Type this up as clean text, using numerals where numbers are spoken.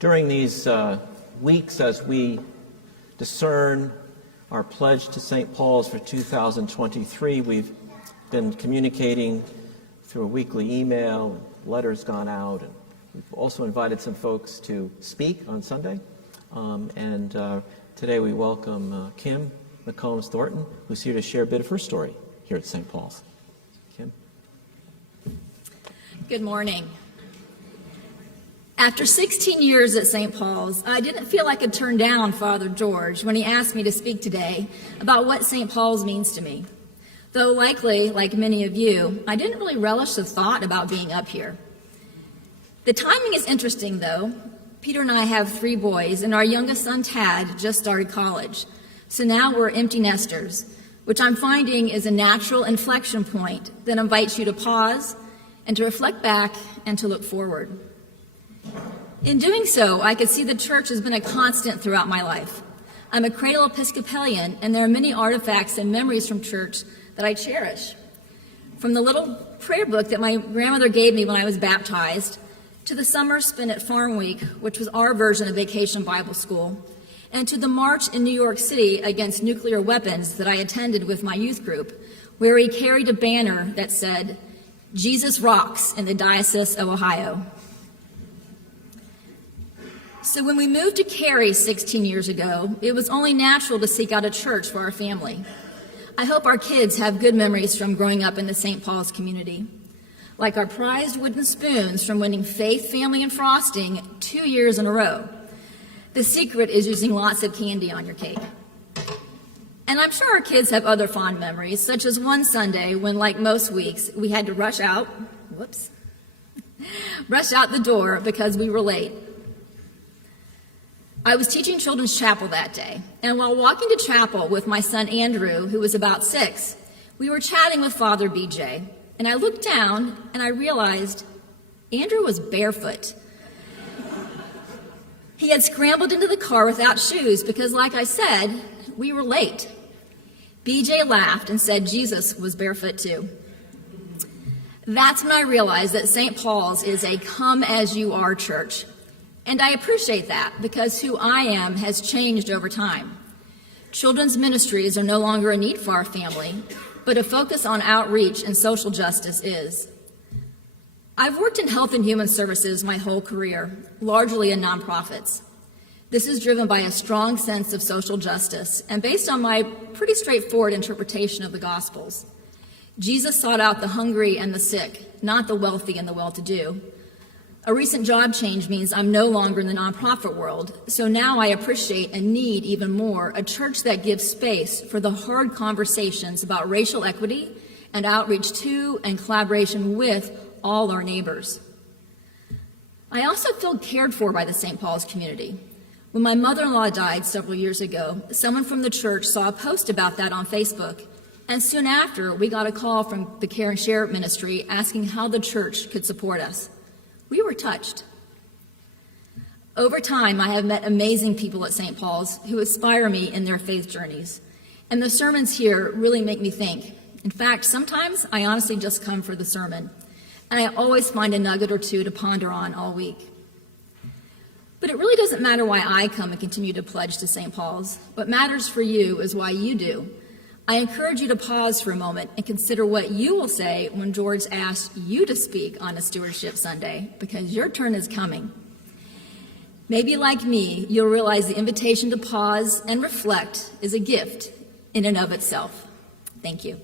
During these weeks, as we discern our pledge to St. Paul's for 2023, we've been communicating through a weekly email, and letters gone out, and we've also invited some folks to speak on Sunday. Today we welcome Kim McCombs-Thornton, who's here to share a bit of her story here at St. Paul's. Kim? Good morning. After 16 years at St. Paul's, I didn't feel I could turn down Father George when he asked me to speak today about what St. Paul's means to me. Though likely, like many of you, I didn't really relish the thought about being up here. The timing is interesting, though. Peter and I have 3 boys, and our youngest son, Tad, just started college. So now we're empty nesters, which I'm finding is a natural inflection point that invites you to pause and to reflect back and to look forward. In doing so, I could see the church has been a constant throughout my life. I'm a cradle Episcopalian, and there are many artifacts and memories from church that I cherish. From the little prayer book that my grandmother gave me when I was baptized, to the summer spent at Farm Week, which was our version of Vacation Bible School, and to the march in New York City against nuclear weapons that I attended with my youth group, where we carried a banner that said, "Jesus rocks" in the Diocese of Ohio. So when we moved to Cary 16 years ago, it was only natural to seek out a church for our family. I hope our kids have good memories from growing up in the St. Paul's community, like our prized wooden spoons from winning Faith, Family, and Frosting 2 years in a row. The secret is using lots of candy on your cake. And I'm sure our kids have other fond memories, such as one Sunday when, like most weeks, we had to rush out the door because we were late. I was teaching children's chapel that day, and while walking to chapel with my son Andrew, who was about 6, we were chatting with Father BJ, and I looked down and I realized Andrew was barefoot. He had scrambled into the car without shoes because, like I said, we were late. BJ laughed and said Jesus was barefoot too. That's when I realized that St. Paul's is a come-as-you-are church. And I appreciate that because who I am has changed over time. Children's ministries are no longer a need for our family, but a focus on outreach and social justice is. I've worked in health and human services my whole career, largely in nonprofits. This is driven by a strong sense of social justice and based on my pretty straightforward interpretation of the Gospels. Jesus sought out the hungry and the sick, not the wealthy and the well-to-do. A recent job change means I'm no longer in the nonprofit world, so now I appreciate and need even more a church that gives space for the hard conversations about racial equity and outreach to and collaboration with all our neighbors. I also feel cared for by the St. Paul's community. When my mother-in-law died several years ago, someone from the church saw a post about that on Facebook, and soon after we got a call from the Care and Share ministry asking how the church could support us. We were touched. Over time, I have met amazing people at St. Paul's who inspire me in their faith journeys. And the sermons here really make me think. In fact, sometimes I honestly just come for the sermon. And I always find a nugget or two to ponder on all week. But it really doesn't matter why I come and continue to pledge to St. Paul's. What matters for you is why you do. I encourage you to pause for a moment and consider what you will say when George asks you to speak on a Stewardship Sunday, because your turn is coming. Maybe like me, you'll realize the invitation to pause and reflect is a gift in and of itself. Thank you.